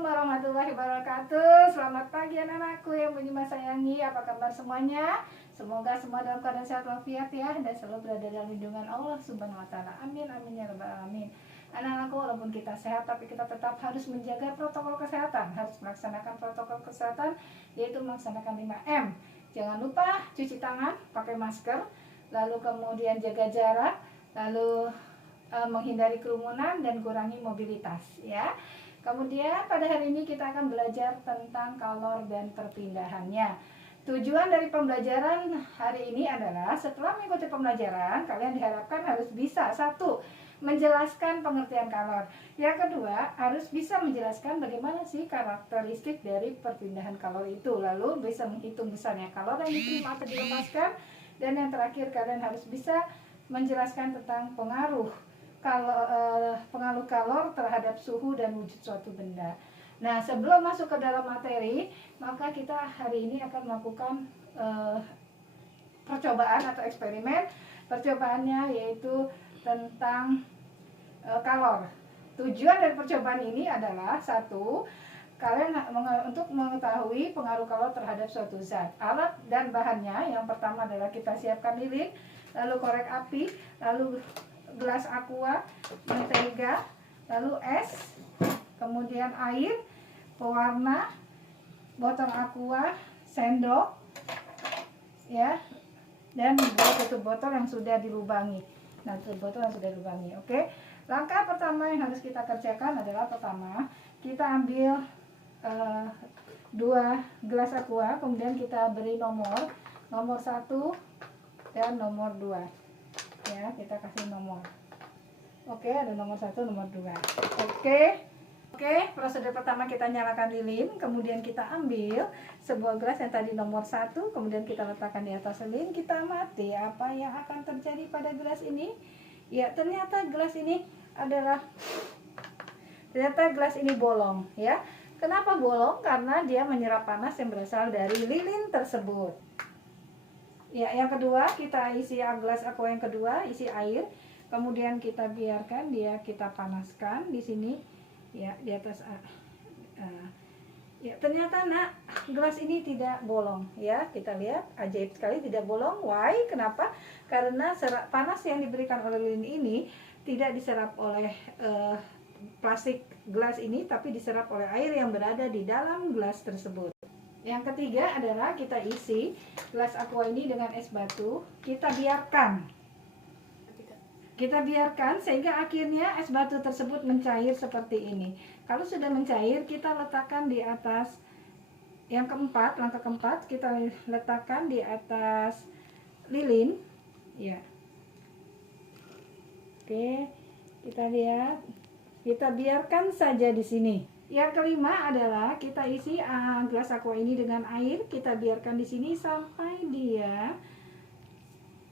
Assalamualaikum warahmatullahi wabarakatuh. Selamat pagi anak-anakku yang Bunda sayangi. Apa kabar semuanya? Semoga semua dalam keadaan sehat walafiat ya, dan selalu berada dalam lindungan Allah Subhanahu wa taala. Amin amin ya rabbal alamin. Anak-anakku, walaupun kita sehat tapi kita tetap harus menjaga protokol kesehatan, harus melaksanakan protokol kesehatan, yaitu melaksanakan 5M. Jangan lupa cuci tangan, pakai masker, lalu kemudian jaga jarak, lalu menghindari kerumunan dan kurangi mobilitas ya. Kemudian pada hari ini kita akan belajar tentang kalor dan perpindahannya. Tujuan dari pembelajaran hari ini adalah setelah mengikuti pembelajaran, kalian diharapkan harus bisa, satu, menjelaskan pengertian kalor. Yang kedua, harus bisa menjelaskan bagaimana sih karakteristik dari perpindahan kalor itu. Lalu bisa menghitung besarnya kalor yang diterima atau dilepaskan. Dan yang terakhir, kalian harus bisa menjelaskan tentang pengaruh kalor terhadap suhu dan wujud suatu benda. Nah, sebelum masuk ke dalam materi, maka kita hari ini akan melakukan percobaan atau eksperimen. Percobaannya yaitu tentang kalor. Tujuan dari percobaan ini adalah satu, kalian untuk mengetahui pengaruh kalor terhadap suatu zat. Alat dan bahannya yang pertama adalah kita siapkan lilin, lalu korek api, lalu gelas aqua, mentega, lalu es, kemudian air, pewarna, botol aqua, sendok, ya, dan tutup botol yang sudah dilubangi. Nah, tutup botol yang sudah dilubangi. Oke. Langkah pertama yang harus kita kerjakan adalah pertama, kita ambil 2 gelas aqua, kemudian kita beri nomor 1 dan nomor 2. Ya, kita kasih nomor. Oke, ada nomor 1, nomor 2. Oke, prosedur pertama kita nyalakan lilin, kemudian kita ambil sebuah gelas yang tadi nomor 1, kemudian kita letakkan di atas lilin, kita amati apa yang akan terjadi pada gelas ini. Ya, ternyata gelas ini bolong, ya. Kenapa bolong? Karena dia menyerap panas yang berasal dari lilin tersebut. Ya, yang kedua, kita isi gelas aqua yang kedua, isi air, kemudian kita biarkan kita panaskan di sini, ya, di atas. Ya, ternyata gelas ini tidak bolong, ya. Kita lihat, ajaib sekali tidak bolong. Why? Kenapa? Karena panas yang diberikan oleh lilin ini tidak diserap oleh plastik gelas ini, tapi diserap oleh air yang berada di dalam gelas tersebut. Yang ketiga adalah kita isi gelas aqua ini dengan es batu. Kita biarkan sehingga akhirnya es batu tersebut mencair seperti ini. Kalau sudah mencair, kita letakkan di atas langkah keempat, kita letakkan di atas lilin, ya. Oke, kita lihat, kita biarkan saja di sini. Yang kelima adalah kita isi gelas aqua ini dengan air, kita biarkan di sini sampai dia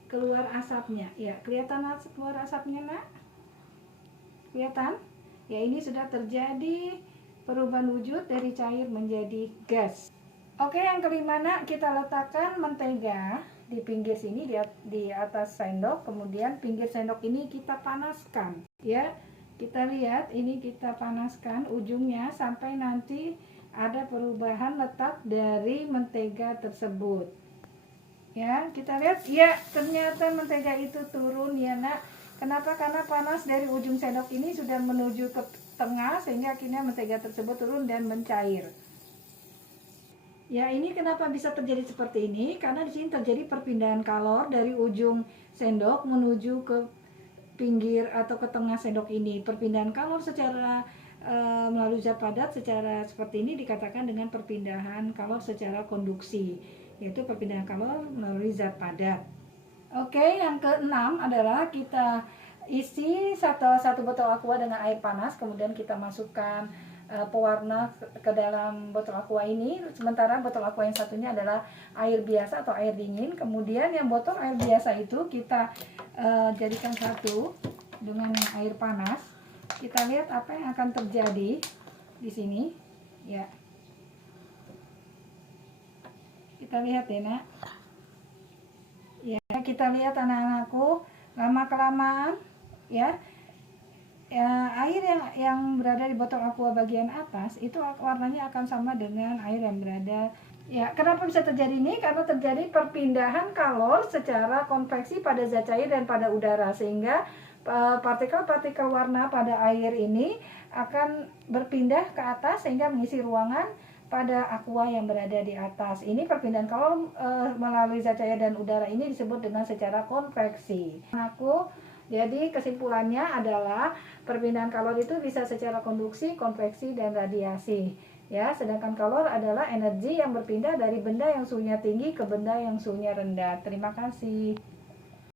keluar asapnya. Ya, kelihatan keluar asapnya, Nak? Kelihatan? Ya, ini sudah terjadi perubahan wujud dari cair menjadi gas. Oke, yang kelima, Nak, kita letakkan mentega di pinggir sini, di atas sendok, kemudian pinggir sendok ini kita panaskan, ya. Kita lihat, ini kita panaskan ujungnya sampai nanti ada perubahan letak dari mentega tersebut. Ya, kita lihat, ya, ternyata mentega itu turun, ya, Nak. Kenapa? Karena panas dari ujung sendok ini sudah menuju ke tengah, sehingga akhirnya mentega tersebut turun dan mencair. Ya, ini kenapa bisa terjadi seperti ini? Karena di sini terjadi perpindahan kalor dari ujung sendok menuju ke pinggir atau ke tengah sendok ini. Perpindahan kalor secara melalui zat padat secara seperti ini dikatakan dengan perpindahan kalor secara konduksi, yaitu perpindahan kalor melalui zat padat. Oke, yang keenam adalah kita isi satu botol aqua dengan air panas, kemudian kita masukkan pewarna ke dalam botol aqua ini. Sementara botol aqua yang satunya adalah air biasa atau air dingin. Kemudian yang botol air biasa itu kita jadikan satu dengan air panas. Kita lihat apa yang akan terjadi di sini, ya. Kita lihat ya, Nak. Ya, kita lihat anak-anakku, lama kelamaan, ya, air yang berada di botol aqua bagian atas itu warnanya akan sama dengan air yang berada. Ya, kenapa bisa terjadi ini? Karena terjadi perpindahan kalor secara konveksi pada zat cair dan pada udara, sehingga partikel-partikel warna pada air ini akan berpindah ke atas sehingga mengisi ruangan pada aqua yang berada di atas. Ini perpindahan kalor melalui zat cair dan udara ini disebut dengan secara konveksi. Jadi kesimpulannya adalah perpindahan kalor itu bisa secara konduksi, konveksi, dan radiasi. Ya, sedangkan kalor adalah energi yang berpindah dari benda yang suhunya tinggi ke benda yang suhunya rendah. Terima kasih.